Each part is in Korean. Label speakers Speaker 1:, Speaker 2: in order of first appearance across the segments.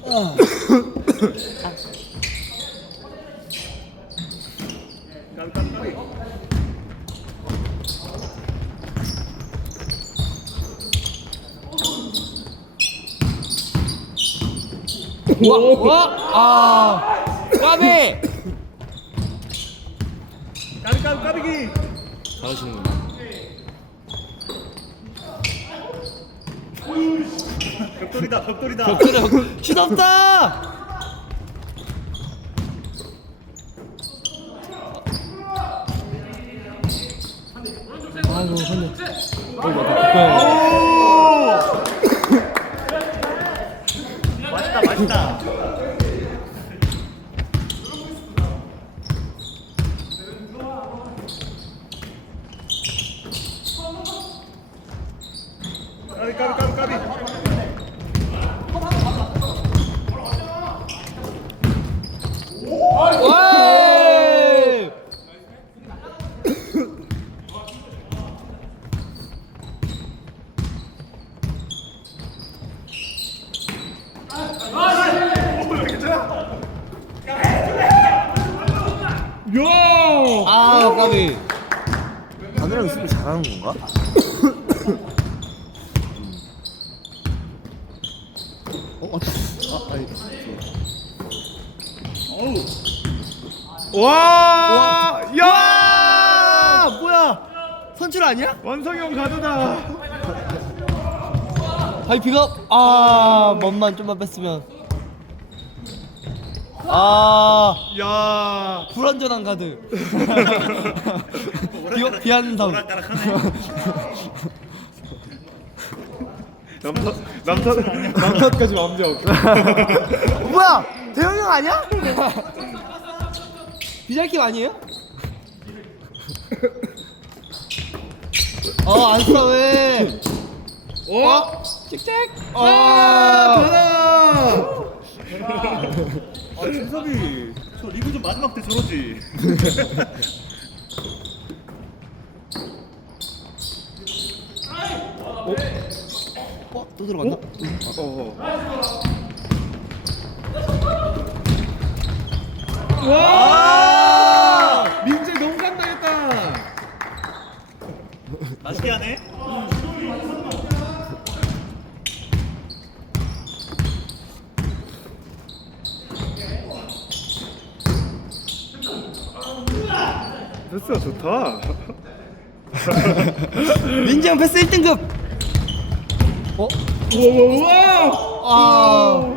Speaker 1: 와! 까비!
Speaker 2: 까비기.
Speaker 1: 잘하시는구나.
Speaker 2: 벽돌이다.
Speaker 1: 벽돌에 슛 없다! 아이고, 선녀.
Speaker 2: 맛있다. 까비.
Speaker 1: 와! 아, 까비.
Speaker 3: 바늘랑 수비 잘하는 건가? 맞다.
Speaker 2: 와! 야!
Speaker 1: 와! 뭐야? 선출 아니야?
Speaker 2: 원성이 형 가드다.
Speaker 1: 하이픽업. 아, 멋만 좀만 뺐으면. 아,
Speaker 2: 야!
Speaker 1: 불완전한 가드. 비한성.
Speaker 2: 남탓까지 완벽.
Speaker 1: 뭐야? 대형이 형 아니야? 비잘킴 아니에요? 안 싸왜? 찍찍.
Speaker 2: 준섭이 저 리그 좀 마지막 때 저러지.
Speaker 1: 또 들어갔나?
Speaker 2: 와! 민재 너무 간당했다. 맛있게 하네. 패스가 좋다.
Speaker 1: 민지형 패스 1등급.
Speaker 2: 우와!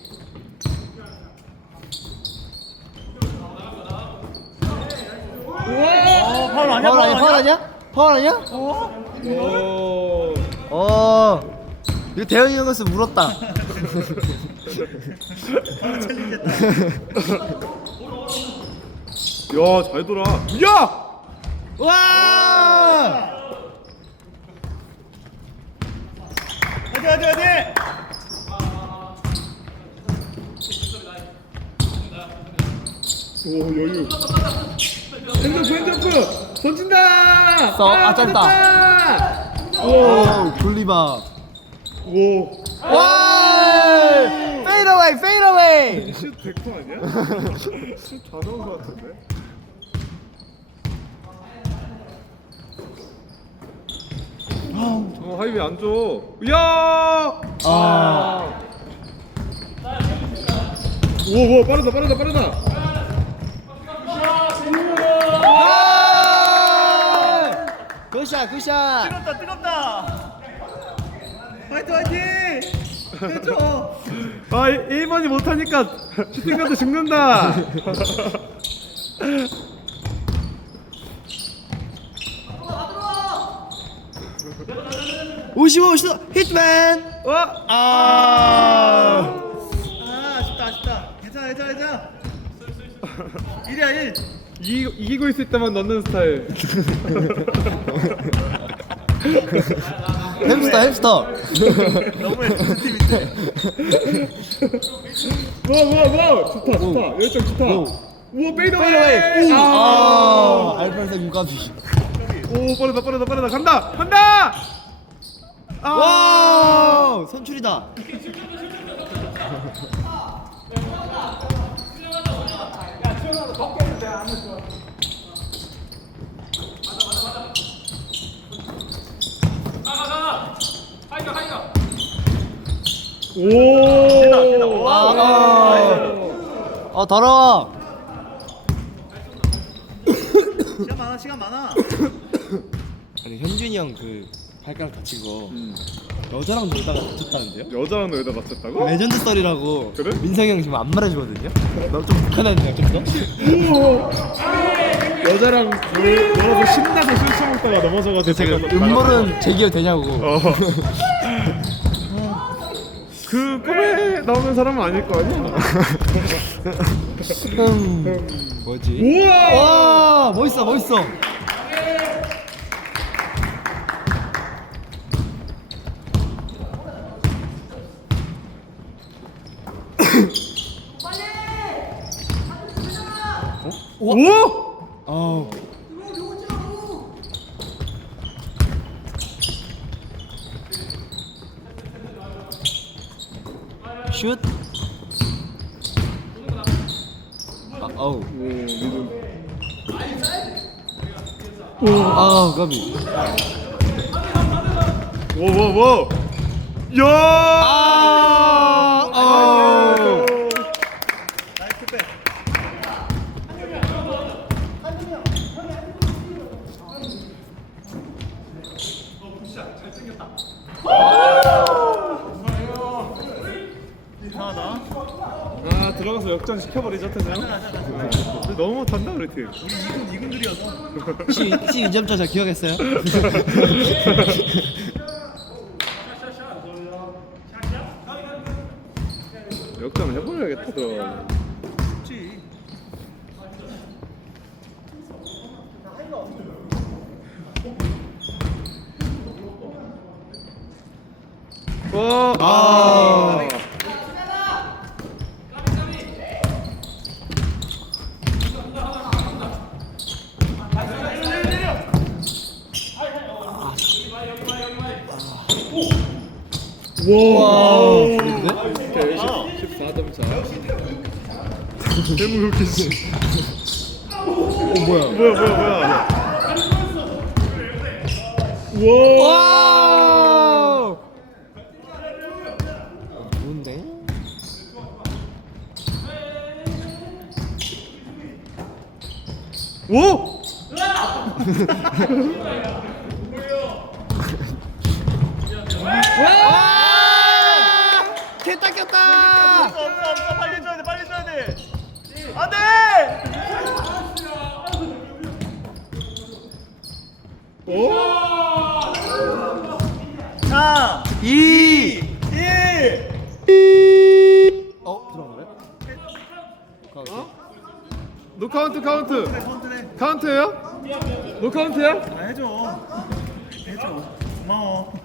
Speaker 2: 파울 아니야?
Speaker 1: 파울 아니야? 이거 대현이 형에서 물었다.
Speaker 2: 야, 잘 돌아. 야!
Speaker 1: 와!
Speaker 2: 화이팅! 오, 여유. 핸드프! 던진다!
Speaker 1: 짧다.
Speaker 2: 오!
Speaker 1: 오, 굴리바.
Speaker 2: 오!
Speaker 1: 와! 페이더웨이.
Speaker 2: 슛 100% 아니야? 슛 다 넣은 것 같은데? 하이비 안 줘. 야! 오, 빠르다.
Speaker 1: 굿샷.
Speaker 2: 뜨겁다. 화이팅! 해줘. 1번이 못하니까 슈팅가도 죽는다.
Speaker 1: 오시오 히트맨.
Speaker 2: 아쉽다. 괜찮아. 1이야 1. 이기고 있을 때만 넣는 스타일.
Speaker 1: 햄스터.
Speaker 2: 너무해 팀인데. 와. 좋다. 열정 좋다. 우와 페이더웨이.
Speaker 1: 알파색 무가비.
Speaker 2: 오 빠르다. 간다.
Speaker 1: 와! 선출이다.
Speaker 2: 오.
Speaker 1: 더러워.
Speaker 3: 시간 많아.
Speaker 1: 아니 현준이 형 그 발가락 다친 거 여자랑 놀다가 다쳤다는데요?
Speaker 2: 여자랑 너에다 맞췄다고?
Speaker 1: 레전드 썰이라고.
Speaker 2: 그래?
Speaker 1: 민성이 형 지금 안 말해주거든요. 너 좀 북한한데요, 좀 더?
Speaker 2: 여자랑 놀아서 신나서 술 처먹다가 넘어져가지고
Speaker 1: 제가 음모론 제기해도 되냐고.
Speaker 2: 그 꿈에 나오는 사람은 아닐 거 아니야?
Speaker 1: 뭐지?
Speaker 2: 우와!
Speaker 1: 와 멋있어 멋있어.
Speaker 2: 오!
Speaker 1: 아우. 슛. 아우. 아, 까비.
Speaker 2: 뭐? 야!
Speaker 1: 아우.
Speaker 2: 아 들어가서 역전 시켜버리죠 태세 형. 근데 너무 못한다 우리 팀. 우리 2군들이어서.
Speaker 1: 혹시 2점차 잘 기억했어요?
Speaker 2: 역전 해버려야겠다 들어가. 와.
Speaker 1: 아.
Speaker 2: 와.
Speaker 1: 근데?
Speaker 2: 14점 차. 대무 그렇게 씨.
Speaker 1: 뭐야?
Speaker 2: 뭐야. 와.
Speaker 1: 와! 좋은데?
Speaker 2: 오!
Speaker 1: 와! 개 닦였다!
Speaker 3: 없어. 빨리 줘야 돼. 안 돼!
Speaker 2: 오!
Speaker 3: 3,
Speaker 1: 2!
Speaker 3: 1.
Speaker 1: 들어간 거야?
Speaker 2: 노 카운트. 카운트예요? 노 카운트야?
Speaker 3: 해줘. 고마워.